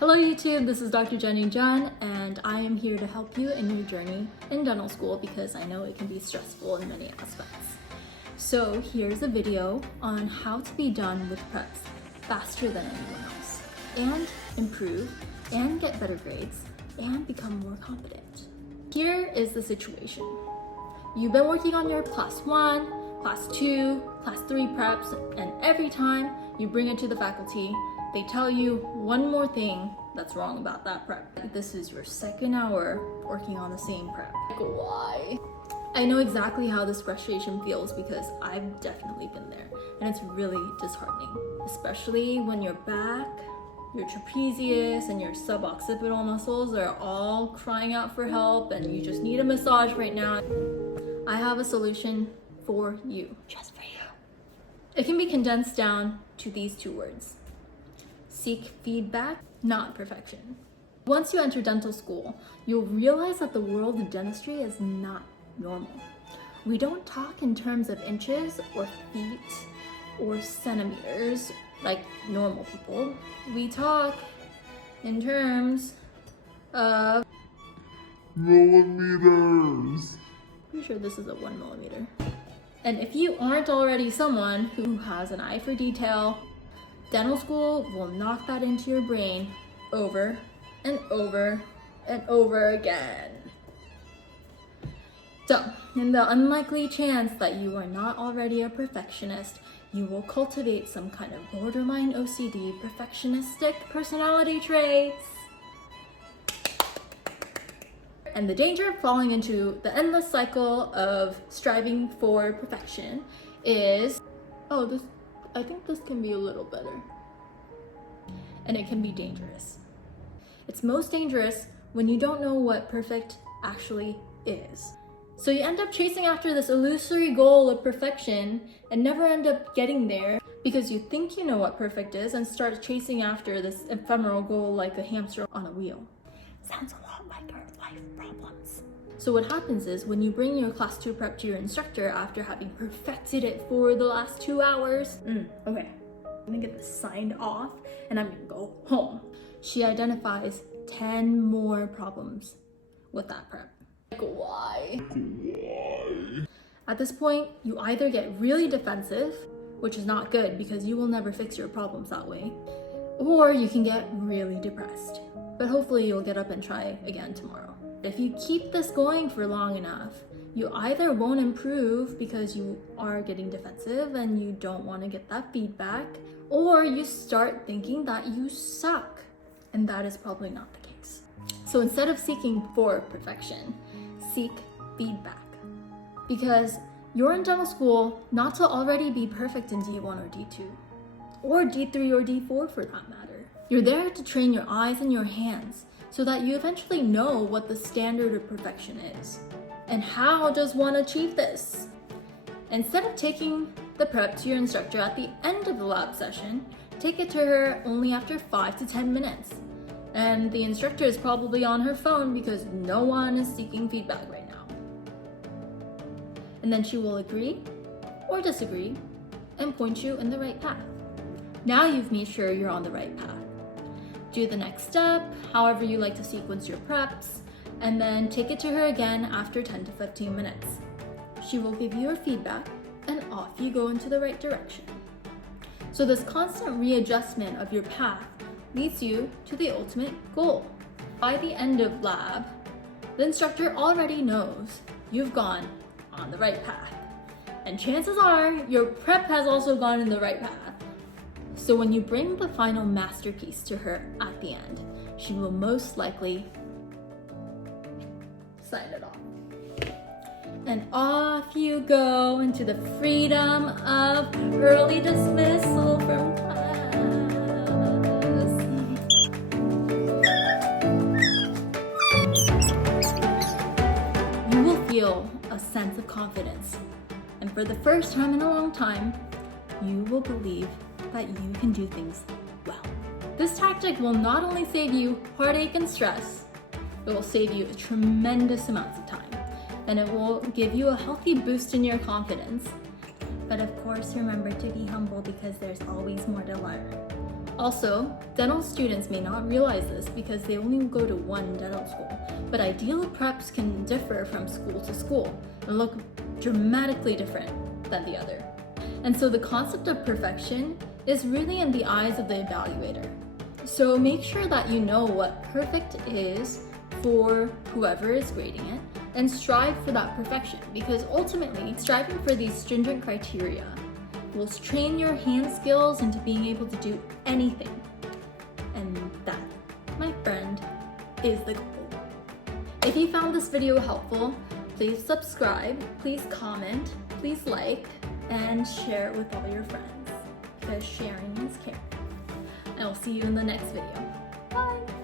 Hello YouTube, this is Dr. Jenny John, and I am here to help you in your journey in dental school because I know it can be stressful in many aspects. So here's a video on how to be done with preps faster than anyone else, and improve, and get better grades, and become more confident. Here is the situation. You've been working on your class 1, class 2, class 3 preps, and every time you bring it to the faculty, they tell you one more thing that's wrong about that prep. This is your second hour working on the same prep. Like, why? I know exactly how this frustration feels because I've definitely been there, and it's really disheartening, especially when your back, your trapezius, and your suboccipital muscles are all crying out for help and you just need a massage right now. I have a solution for you, just for you. It can be condensed down to these 2 words. Seek feedback, not perfection. Once you enter dental school, you'll realize that the world of dentistry is not normal. We don't talk in terms of inches or feet or centimeters like normal people. We talk in terms of millimeters. Pretty sure this is a 1 millimeter. And if you aren't already someone who has an eye for detail, dental school will knock that into your brain over and over and over again. So, in the unlikely chance that you are not already a perfectionist, you will cultivate some kind of borderline OCD perfectionistic personality traits. And the danger of falling into the endless cycle of striving for perfection is, I think this can be a little better. And it can be dangerous. It's most dangerous when you don't know what perfect actually is. So you end up chasing after this illusory goal of perfection and never end up getting there because you think you know what perfect is and start chasing after this ephemeral goal like a hamster on a wheel. Sounds a lot like our life problems. So what happens is when you bring your class 2 prep to your instructor after having perfected it for the last 2 hours, okay, I'm gonna get this signed off and I'm gonna go home. She identifies 10 more problems with that prep. Like, why? At this point, you either get really defensive, which is not good because you will never fix your problems that way, or you can get really depressed. But hopefully you'll get up and try again tomorrow. If you keep this going for long enough, you either won't improve because you are getting defensive and you don't want to get that feedback, or you start thinking that you suck, and that is probably not the case. So instead of seeking for perfection, seek feedback. Because you're in dental school not to already be perfect in D1 or D2, or D3 or D4 for that matter. You're there to train your eyes and your hands so that you eventually know what the standard of perfection is. And how does one achieve this? Instead of taking the prep to your instructor at the end of the lab session, take it to her only after 5 to 10 minutes. And the instructor is probably on her phone because no one is seeking feedback right now. And then she will agree or disagree and point you in the right path. Now you've made sure you're on the right path. Do the next step, however you like to sequence your preps, and then take it to her again after 10 to 15 minutes. She will give you your feedback and off you go into the right direction. So this constant readjustment of your path leads you to the ultimate goal. By the end of lab, the instructor already knows you've gone on the right path. And chances are your prep has also gone in the right path. So when you bring the final masterpiece to her at the end, she will most likely sign it off. And off you go into the freedom of early dismissal from class. You will feel a sense of confidence. And for the first time in a long time, you will believe that you can do things well. This tactic will not only save you heartache and stress, it will save you tremendous amounts of time. And it will give you a healthy boost in your confidence. But of course, remember to be humble because there's always more to learn. Also, dental students may not realize this because they only go to one dental school, but ideal preps can differ from school to school and look dramatically different than the other. And so the concept of perfection is really in the eyes of the evaluator. So make sure that you know what perfect is for whoever is grading it and strive for that perfection, because ultimately striving for these stringent criteria will train your hand skills into being able to do anything. And that, my friend, is the goal. If you found this video helpful, please subscribe, please comment, please like, and share it with all your friends, because sharing is caring. I will see you in the next video. Bye!